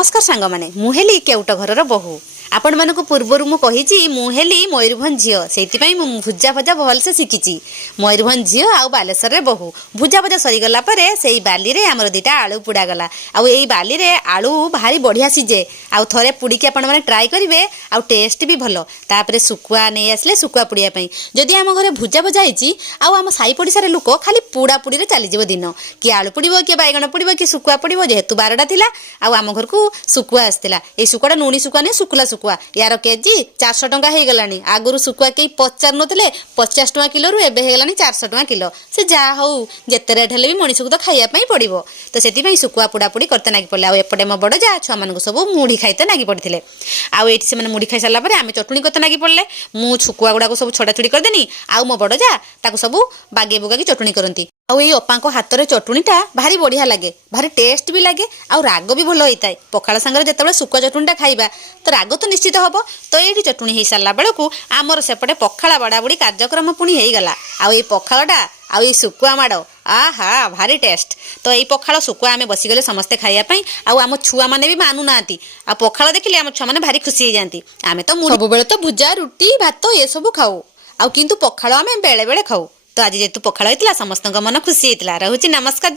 नमस्कार सांग माने मुहेली केउट घरर बहु आपण मानक पूर्वर मु कहिची मुहेली मयूरभंज झील से भुजा भजा भलसे शिखी मयूरभंज झील आ बालेश्वर रे बहु भुजा भजा सरीगला से बाली रे आमर दुटा आलू पुड़ा गला आई बाली रे आलू भारी बढ़िया सीझे आउ थे पुड़िकी आपण मैंने ट्राए करेंगे आउ टेस्ट भी भल तापर सुकुआ नहीं आसले सुकुआ पुड़िया जदि आम घर भुजा भजा होती आम साई पड़िशार लोक खाली पुड़ा पुड़ी चलीज दिन कि आलू पुड़ब कि बैगण पुड़ब कि सुकुआ पुड़ब जेहेतु 12टा थिला आम घर को सुकुआ आसला ये सुकुआ नुणी सुकुआ नहीं सुकुला सुकुआ यार केजी 400 टंका हो गलानी आगुरी सुकुआ कई पचार नथिले 50 टंका किलो एबे हो गलानी 400 टंका किलो से जहाँ हूँ जिते रेट हेले भी मनीष को तो खाइबापी पड़ो तो से सुकुआ पुड़ा पुड़ी करते नागी पड़े आपटे मो बड़ जा छुआ मान सब मुढ़ी खाइते नागी पड़ते आउ से मुढ़ी खाई सारापर आम चटुणी करते नागी पड़े मु छुकुआ गुड़ाक सब छड़ा छुड़ी करदेनी आउ मो बड़ जा सब बागे बुगाकी चटुणी करती आई अपा हाथ में चटुणीटा भारी बढ़िया लगे भारी टेस्ट भी लगे आउ राग भी भल होता है पखाड़ सांगे जिते सुकुआ चटुणीटा खाइबा तो राग तो निश्चित हम तो ये चटुणी हो सारा बेलू आमर सेपटे पखाड़ बाड़ाबुड़ी कार्यक्रम पुणी होगला आई पखाड़टा आई सुकुआ माड़ आहा भारी टेस्ट तो यही पखाड़ सुकुआ आम बसीगले समस्ते खाइबापी आम छुआ मैंने भी मानु ना आ पखाड़ देखिले आम छुआ मैंने भारी खुशी हो जाती आम तो सब बेले तो भुजा रुटी भात ये सब खाऊ आउ किंतु पखाड़ आम बेले बेले खाऊ तो आज जेतु पखाड़ होता समस्त मन खुशी होता। रहुची नमस्कार।